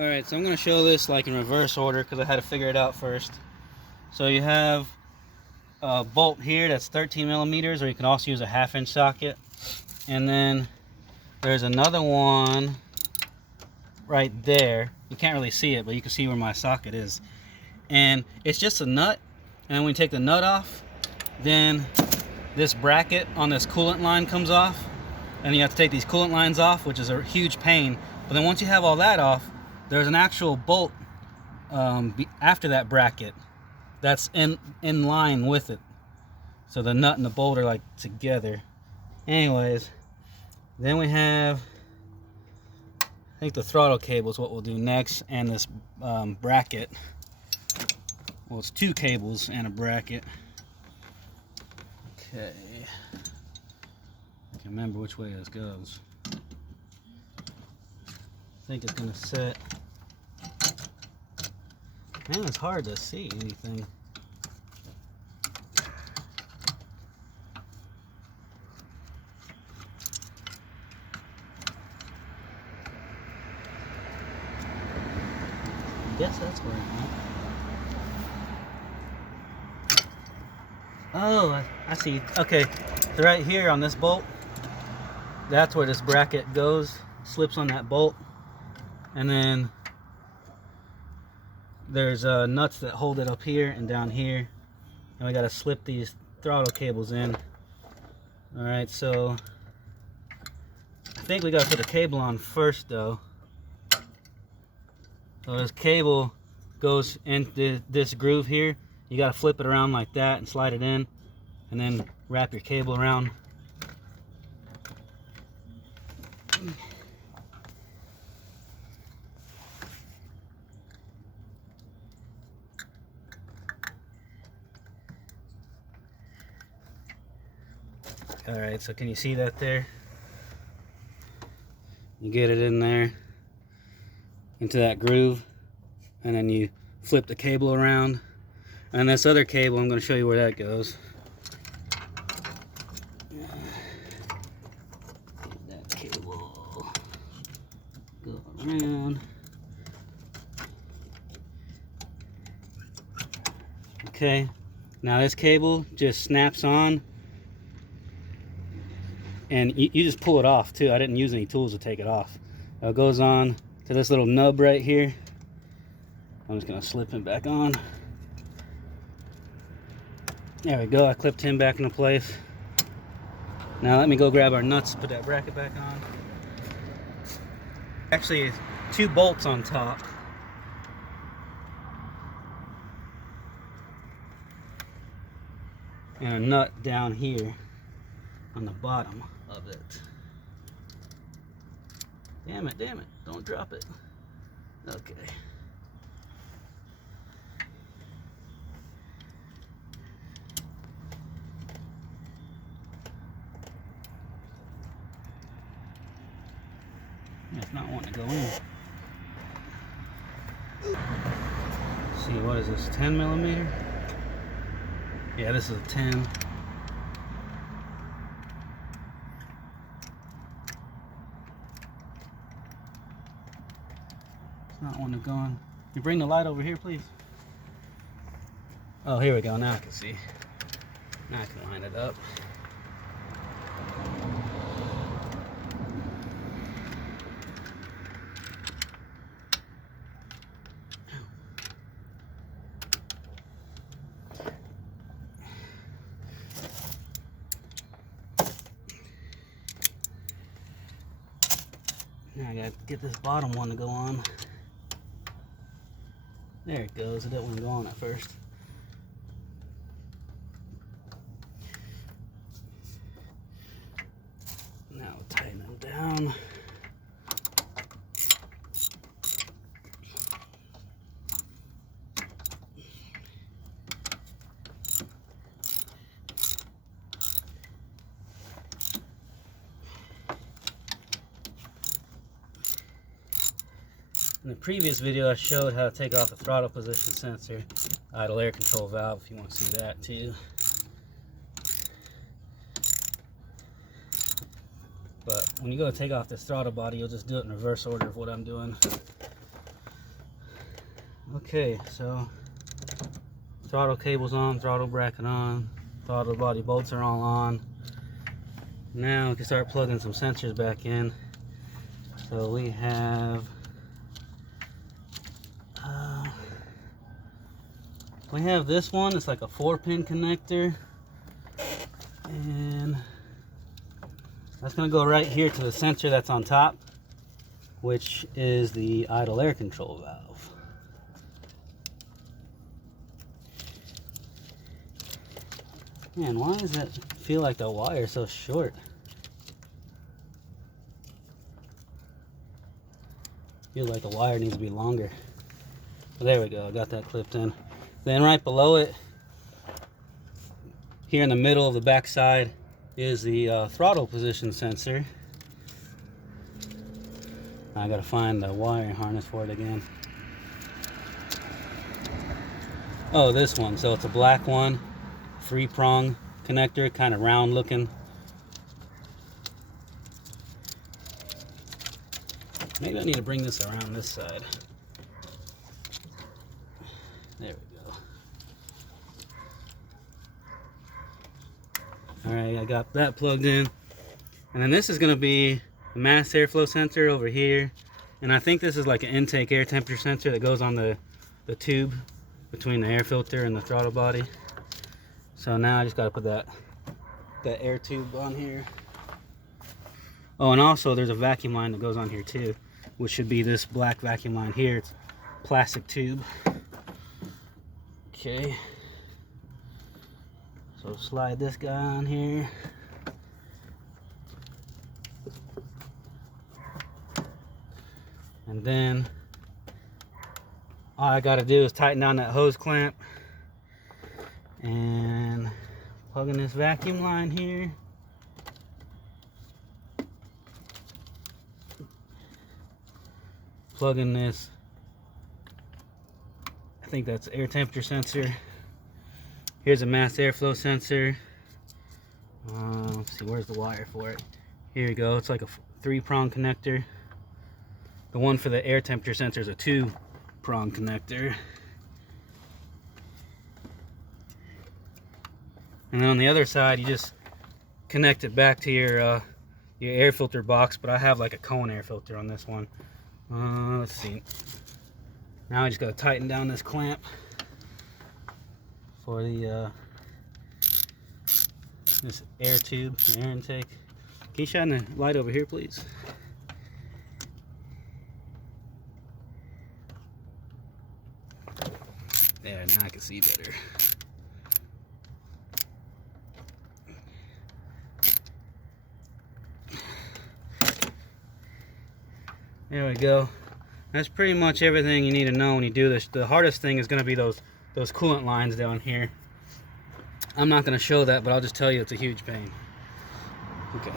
Alright, so I'm going to show this like in reverse order because I had to figure it out first. So you have a bolt here that's 13 millimeters, or you can also use a 1/2 inch socket. And then there's another one right there. You can't really see it, but you can see where my socket is. And it's just a nut. And when you take the nut off, then this bracket on this coolant line comes off. And you have to take these coolant lines off, which is a huge pain. But then once you have all that off, there's an actual bolt after that bracket that's in line with it. So the nut and the bolt are like together. Anyways, then we have, I think the throttle cable is what we'll do next, and this bracket. Well, it's 2 cables and a bracket. Okay. I can remember which way this goes. I think it's gonna set. Man, it's hard to see anything. I guess that's where it went. Oh, I see. Okay, so right here on this bolt, that's where this bracket goes, slips on that bolt, and then there's nuts that hold it up here and down here, and we got to slip these throttle cables in. All right, so I think we got to put the cable on first though. So this cable goes into this groove here. You got to flip it around like that and slide it in, and then wrap your cable around. Alright, so can you see that there? You get it in there, into that groove, and then you flip the cable around. And this other cable, I'm going to show you where that goes. That cable go around. Okay, now this cable just snaps on. And you just pull it off too. I didn't use any tools to take it off. It goes on to this little nub right here. I'm just gonna slip him back on. There we go, I clipped him back into place. Now let me go grab our nuts, put that bracket back on. Actually, 2 bolts on top. And a nut down here on the bottom of it. Damn it, don't drop it. Okay. It's not wanting to go in. Let's see, what is this, 10 millimeter? Yeah, this is a 10. Not want to go on. You bring the light over here, please. Oh, here we go. Now I can see. Now I can line it up. Now I gotta get this bottom one to go on. There it goes. It didn't want to go on at first. Now we'll tighten them down. In the previous video I showed how to take off the throttle position sensor, idle air control valve, if you want to see that too. But when you go to take off this throttle body, you'll just do it in reverse order of what I'm doing. Okay, so throttle cable's on, throttle bracket on, throttle body bolts are all on. Now we can start plugging some sensors back in. So we have this one. It's like a 4-pin connector, and that's going to go right here to the sensor that's on top, which is the idle air control valve. Man, why does it feel like the wire is so short? Feels like the wire needs to be longer. But there we go, I got that clipped in. Then right below it, here in the middle of the back side, is the throttle position sensor. I gotta find the wiring harness for it again. Oh, this one. So it's a black one, 3-prong connector, kind of round looking. Maybe I need to bring this around this side. There we go. Alright, I got that plugged in. And then this is going to be the mass airflow sensor over here. And I think this is like an intake air temperature sensor that goes on the tube between the air filter and the throttle body. So now I just got to put that air tube on here. Oh, and also there's a vacuum line that goes on here too, which should be this black vacuum line here. It's plastic tube. Okay. So slide this guy on here. And then all I got to do is tighten down that hose clamp and plug in this vacuum line here. Plug in this, I think that's air temperature sensor. Here's a mass airflow sensor. Let's see, where's the wire for it? Here we go. It's like a 3-prong connector. The one for the air temperature sensor is a 2-prong connector. And then on the other side, you just connect it back to your air filter box, but I have like a cone air filter on this one. Let's see. Now I just gotta tighten down this clamp for the this air tube, air intake. Can you shine the light over here, please? There, now I can see better. There we go. That's pretty much everything you need to know when you do this. The hardest thing is going to be those coolant lines down here. I'm not going to show that, but I'll just tell you it's a huge pain. Okay.